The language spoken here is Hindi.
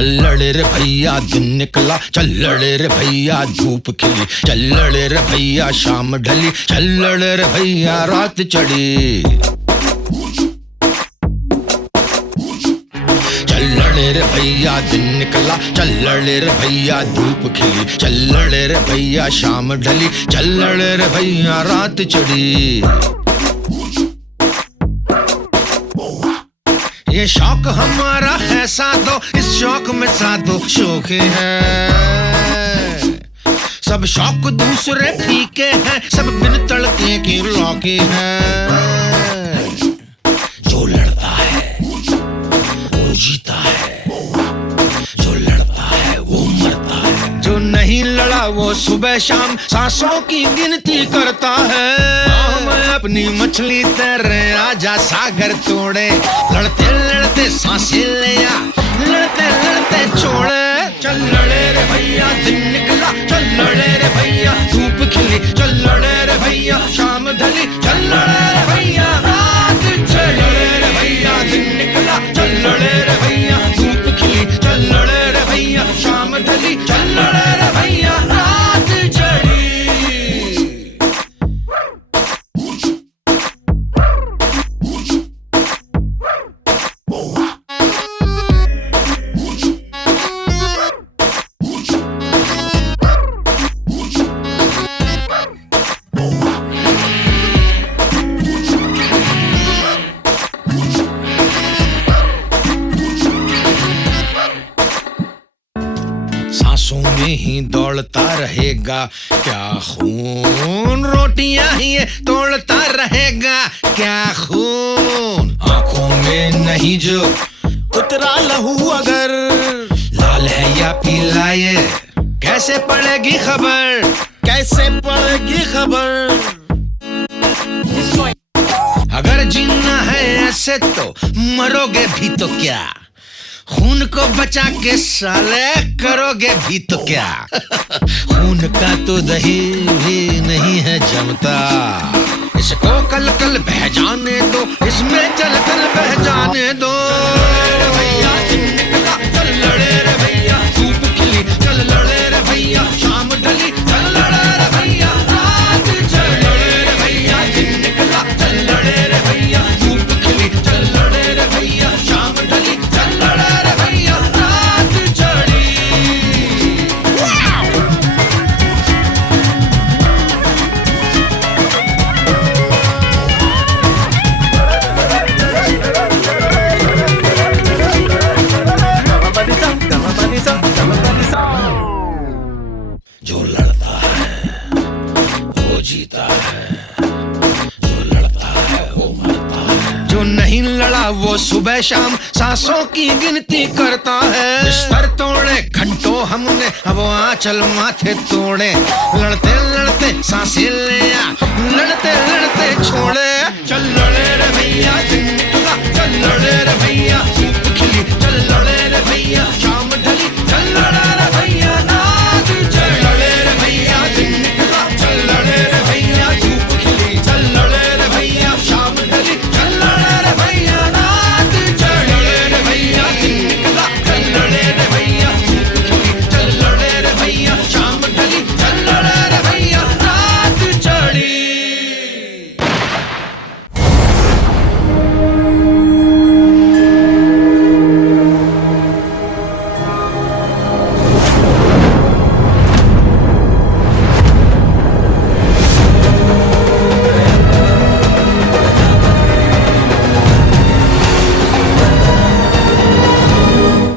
चल लड़े रे भैया दिन निकला, चल लड़े रे भैया धूप खिली, चल लड़े रे भैया शाम ढली, चल लड़े रे भैया रात चढ़ी। चल लड़े रे भैया दिन निकला, चल लड़े रे भैया धूप खिली, चल लड़े रे भैया शाम ढली, चल लड़े रे भैया रात चढ़ी। ये शौक हमारा है साधो, इस शौक में साधो शौक है। सब शौक दूसरे फीके हैं, सब बिन तड़के की लौकी है। जो लड़ता है वो जीता है, जो लड़ता है वो मरता है, जो नहीं लड़ा वो सुबह शाम सांसों की गिनती करता है। मैं अपनी मछली तैरे आजा सागर तोड़े, लड़ते लड़ते सांसें ले आ, लड़ते लड़ते छोड़े। चल लड़े रे भैया दिन निकला, चल लड़े रे भैया धूप खिली, चल लड़े रे भैया शाम ढली, चल लड़े रे भैया रात चढ़ी। रे भैया दिन निकला, चल लड़े रे भैया धूप खिली, चल लड़े रे भैया शाम ढली, चल लड़े रे भैया रात चढ़ी। सांसों में ही दौड़ता रहेगा क्या खून, रोटियां ही तोड़ता रहेगा क्या खून। आंखों में नहीं जो उतरा लहू अगर लाल है या पीला, ये कैसे पड़ेगी खबर, कैसे पड़ेगी खबर। अगर जीना है ऐसे तो मरोगे भी तो क्या, खून को बचा के साले करोगे भी तो क्या। खून का तो दही भी नहीं है जमता, इसको कल कल बह जाने दो, इसमें चल कल बह जाने दो। भैया दिन निकला, चल लड़े रे भैया धूप खिली, चल लड़े रे भैया शाम ढली, चल लड़े रे भैया रात चढ़ी। रे भैया दिन निकला, चल लड़े रे भैया धूप खिली, चल लड़े रे भैया शाम ढली, चल लड़े रे भैया रात चढ़ी। जो लड़ता है वो जीता है, जो लड़ता है वो मरता है, जो नहीं लड़ा वो सुबह शाम सांसों की गिनती करता है। बिस्तर तोड़े घंटों हमने, अब आंचल माथे तोड़े, लड़ते लड़ते सांसें ले आ, लड़ते लड़ते छोड़े। चल लड़े रे भैया दिन निकला, चल लड़े रे भैया धूप खिली, चल लड़े रे भैया